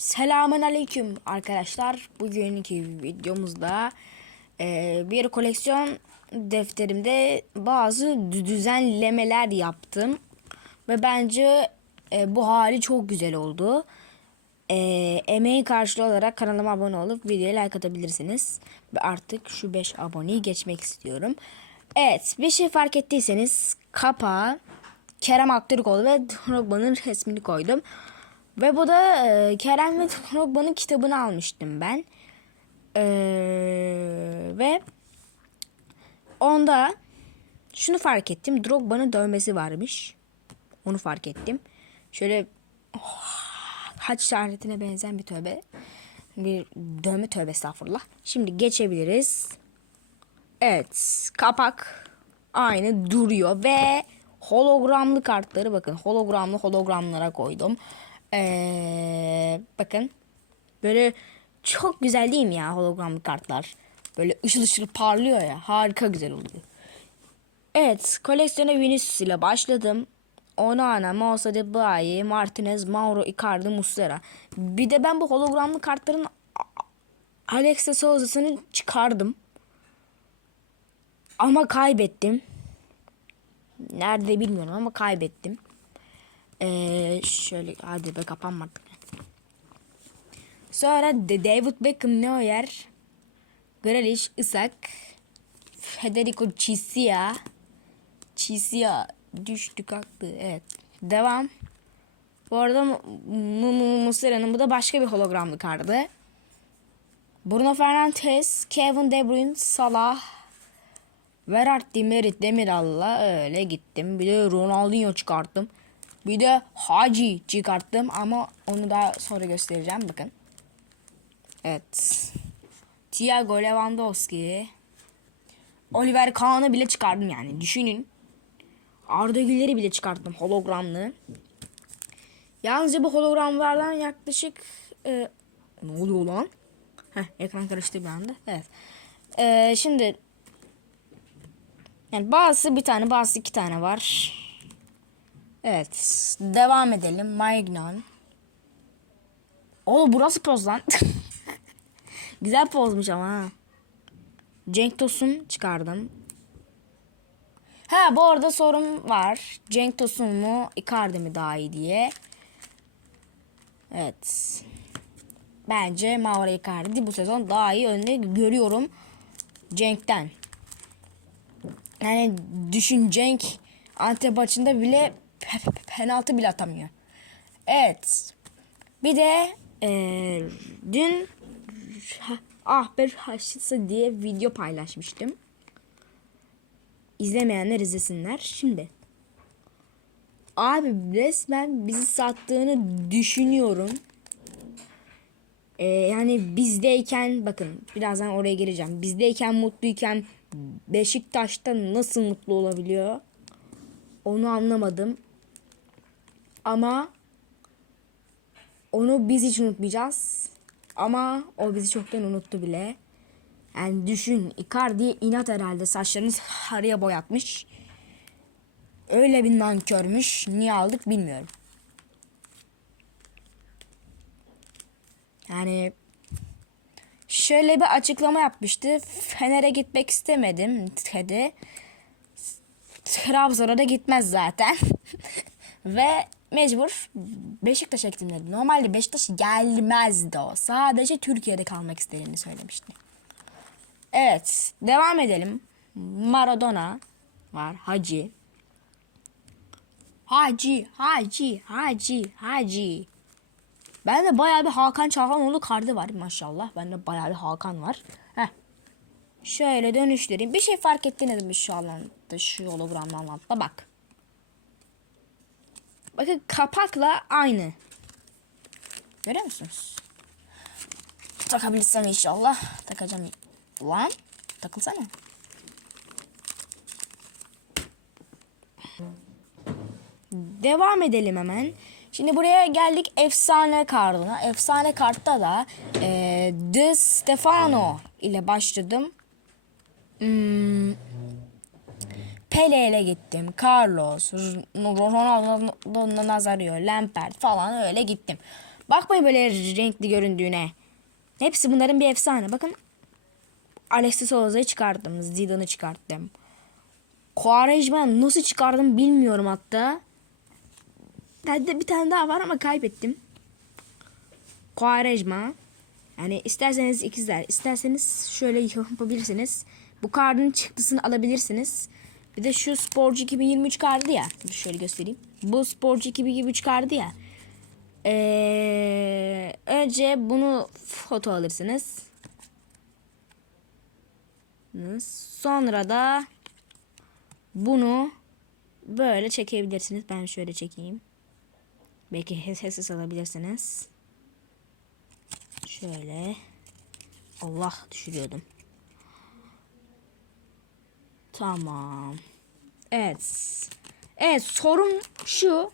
Selamun aleyküm arkadaşlar. Bugünkü videomuzda e, bir koleksiyon defterimde bazı dü- düzenlemeler yaptım. Ve bence e, bu hali çok güzel oldu. E, emeğin karşılığı olarak kanalıma abone olup videoya like atabilirsiniz. Ve artık şu 5 aboneyi geçmek istiyorum. Evet bir şey fark ettiyseniz kapağa Kerem Aktürkoğlu ve Drogba'nın resmini koydum. Ve bu da e, Kerem ve Drogba'nın kitabını almıştım ben. E, ve onda şunu fark ettim. Drogba'nın dövmesi varmış. Onu fark ettim. Şöyle oh, haç işaretine benzeyen bir tövbe. Bir dövme tövbe estağfurullah. Şimdi geçebiliriz. Evet kapak aynı duruyor ve hologramlı kartları bakın hologramlı hologramlara koydum. Ee, bakın böyle çok güzel değil mi ya hologramlı kartlar? Böyle ışıl ışıl parlıyor ya harika güzel oluyor. Evet koleksiyona Vinicius ile başladım. Onana, Moussa Depay, Martinez, Mauro, Icardi, Muslera. Bir de ben bu hologramlı kartların Alexa Souza'sını çıkardım. Ama kaybettim. Nerede bilmiyorum ama kaybettim. Ee, şöyle hadi be kapanma artık. Sonra David Beckham Neuer, Grealish, Isak, Federico Chiesa, Chiesa düştü kalktı. Evet. Devam. Bu arada Mu- Mu- Mu- Muslera'nın bu da başka bir hologramlı kartı. Bruno Fernandes, Kevin De Bruyne, Salah, Verratti, Merit, Demiral'la öyle gittim. Bir de Ronaldinho çıkarttım. Bir de Hacı çıkarttım ama onu daha sonra göstereceğim bakın. Evet. Thiago Lewandowski. Oliver Kahn'ı bile çıkardım yani düşünün. Arda Güler'i bile çıkarttım hologramlı. Yalnızca bu hologramlardan yaklaşık e, ne oluyor lan? Heh, ekran karıştı bir anda. Evet. E, şimdi yani bazısı bir tane bazısı iki tane var. Evet. Devam edelim. Maignan. Oğlum burası poz lan. Güzel pozmuş ama ha. Cenk Tosun çıkardım. Ha bu arada sorum var. Cenk Tosun mu Icardi mi daha iyi diye. Evet. Bence Mauro Icardi bu sezon daha iyi önde görüyorum. Cenk'ten. Yani düşün Cenk Antep maçında bile penaltı bile atamıyor. Evet. Bir de eee, dün ah bir haşısı diye video paylaşmıştım. İzlemeyenler izlesinler. Şimdi abi resmen bizi sattığını düşünüyorum. Ee, yani bizdeyken bakın birazdan oraya geleceğim. Bizdeyken mutluyken Beşiktaş'ta nasıl mutlu olabiliyor? Onu anlamadım. Ama onu biz hiç unutmayacağız. Ama o bizi çoktan unuttu bile. Yani düşün Icardi inat herhalde saçlarını sarıya boyatmış. Öyle bir nankörmüş. Niye aldık bilmiyorum. Yani şöyle bir açıklama yapmıştı. Fener'e gitmek istemedim dedi. Trabzon'a da gitmez zaten. Ve mecbur Beşiktaş'a gittim dedi. Normalde Beşiktaş gelmezdi o. Sadece Türkiye'de kalmak istediğini söylemişti. Evet. Devam edelim. Maradona var. Hacı. Hacı, Hacı, Hacı, Hacı. Bende bayağı bir Hakan Çalhanoğlu kardı var maşallah. Bende bayağı bir Hakan var. Heh. Şöyle dönüştüreyim. Bir şey fark ettiniz mi şu alanda, şu hologramdan altta bak. Bakın kapakla aynı. Görüyor musunuz? Takabilirsem inşallah. Takacağım. Lan takılsana. Devam edelim hemen. Şimdi buraya geldik efsane kartına. Efsane kartta da e, De Stefano ile başladım. Hmm, Pele ile gittim. Carlos, Ronaldo Nazario, Lampard falan öyle gittim. Bakmayın böyle renkli göründüğüne. Hepsi bunların bir efsane. Bakın Alexis Souza'yı çıkarttım. Zidane'ı çıkarttım. Quaresma nasıl çıkardım bilmiyorum hatta. Bende bir tane daha var ama kaybettim. Quaresma. Yani isterseniz ikizler, isterseniz şöyle yapabilirsiniz. Bu kartın çıktısını alabilirsiniz. Bir de şu Sporcu 2023 kartı ya. Dur Şöyle göstereyim. Bu Sporcu 2023 kartı ya. Ee, önce bunu foto alırsınız. Sonra da bunu böyle çekebilirsiniz. Ben şöyle çekeyim. Belki sessiz alabilirsiniz. Şöyle. Allah düşürüyordum. Tamam. Evet. Evet sorum şu.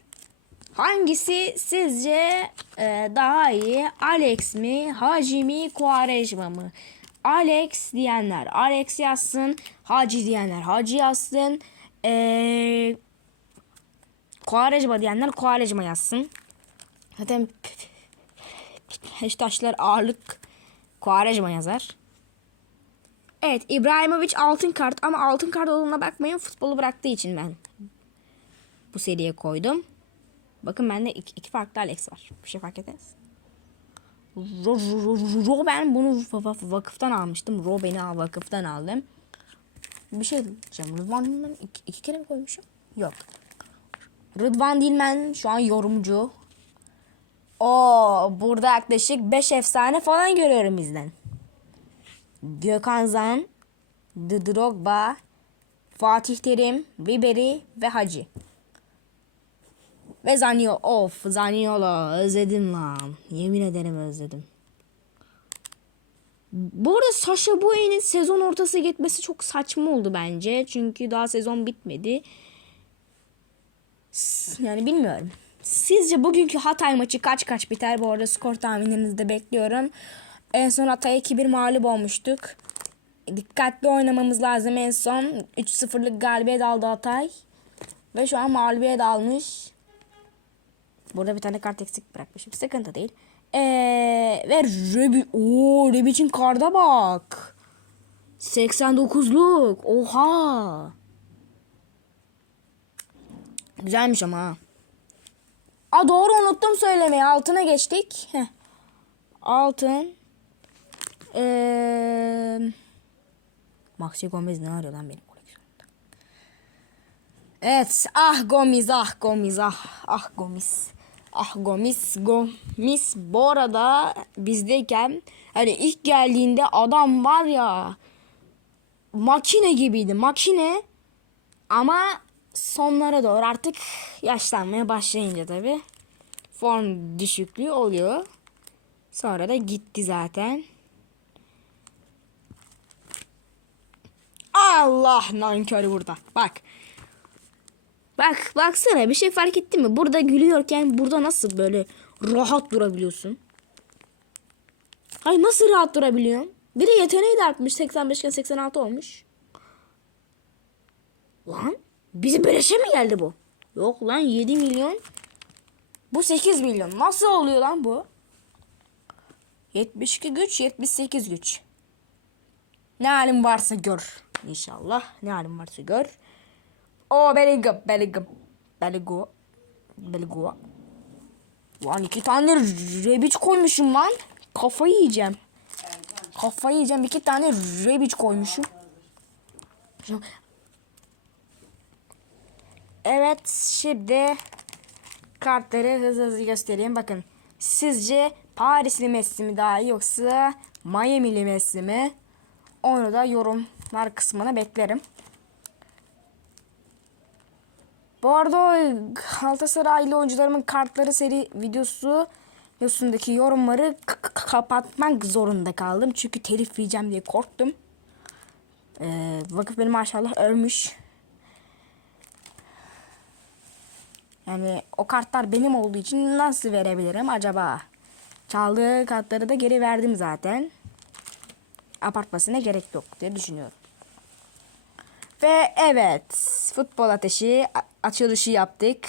Hangisi sizce e, daha iyi? Alex mi? Hacı mi? Quaresma mı? Alex diyenler Alex yazsın. Hacı diyenler Hacı yazsın. Eee Quaresma diyenler Quaresma yazsın. Zaten Beşiktaşlar ağırlık Quaresma yazar. Evet İbrahimovic altın kart ama altın kart olduğuna bakmayın futbolu bıraktığı için ben bu seriye koydum. Bakın bende iki, iki farklı Alex var. Bir şey fark etmez. Robben bunu vakıftan almıştım. Robben'i vakıftan aldım. Bir şey diyeceğim. Rıdvan Dilmen iki, iki kere mi koymuşum? Yok. Rıdvan Dilmen şu an yorumcu. O burada yaklaşık 5 efsane falan görüyorum bizden. Gökhan Zan, Drogba, Fatih Terim, Ribery ve Hacı. Ve Zaniolo. Of Zaniolo. Özledim lan. Yemin ederim özledim. Bu arada Sasha Boye'nin sezon ortası gitmesi çok saçma oldu bence. Çünkü daha sezon bitmedi. Yani bilmiyorum. Sizce bugünkü Hatay maçı kaç kaç biter? Bu arada skor tahminlerinizi de bekliyorum. En son Hatay 2-1 mağlup olmuştuk. Dikkatli oynamamız lazım en son. 3-0'lık galibiyet aldı Hatay. Ve şu an mağlubiyet almış. Burada bir tane kart eksik bırakmışım. Sıkıntı değil. Ee, ve Rebi... Oo, Rebic'in karda bak. 89'luk. Oha. Güzelmiş ama ha. Doğru unuttum söylemeyi. Altına geçtik. Heh. Altın. Ee, Maxi Gomez ne arıyor lan benim koleksiyonumda? Evet. Ah Gomis, ah Gomis, ah. Ah Gomis. Ah Gomis, Gomis. Bu arada bizdeyken hani ilk geldiğinde adam var ya makine gibiydi. Makine ama sonlara doğru artık yaşlanmaya başlayınca tabi form düşüklüğü oluyor. Sonra da gitti zaten. Allah nankör burada. Bak. Bak baksana bir şey fark ettin mi? Burada gülüyorken burada nasıl böyle rahat durabiliyorsun? Ay nasıl rahat durabiliyorsun? Bir de yeteneği de artmış. 85'ten 86 olmuş. Lan bizim beleşe mi geldi bu? Yok lan 7 milyon. Bu 8 milyon. Nasıl oluyor lan bu? 72 güç 78 güç. Ne halin varsa gör. İnşallah. Ne halin varsa gör. O Bellingham. Bellingham. Bellingham. Bellingham. Lan iki tane rebiç koymuşum lan. Kafayı yiyeceğim. Kafayı yiyeceğim. iki tane rebiç koymuşum. Evet şimdi kartları hızlı hızlı göstereyim. Bakın sizce Parisli Messi mi daha iyi yoksa Miami'li Messi mi? Onu da yorumlar kısmına beklerim. Bu arada Galatasaraylı oyuncularımın kartları seri videosu videosundaki yorumları kapatmak zorunda kaldım. Çünkü telif yiyeceğim diye korktum. Ee, vakıf beni maşallah ölmüş. Yani o kartlar benim olduğu için nasıl verebilirim acaba? Çaldığı kartları da geri verdim zaten. Apartmasına gerek yok diye düşünüyorum. Ve evet futbol ateşi açılışı yaptık.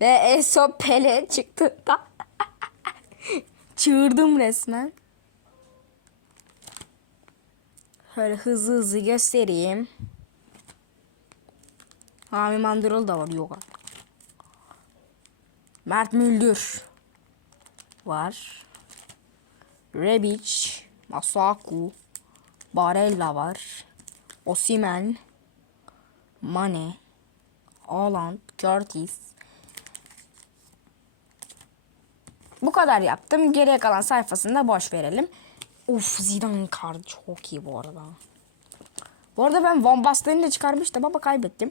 Ve Eso Pele çıktı da. Çığırdım resmen. Şöyle hızlı hızlı göstereyim. Hami Mandırıl da var artık. Mert Müldür var. Rebic, Masuaku, Barella var. Osimen, Mane, Haaland, Curtis. Bu kadar yaptım. Geriye kalan sayfasında boş verelim. Uf Zidane kartı çok iyi bu arada. Bu arada ben Van Basten'i de çıkarmıştım ama kaybettim.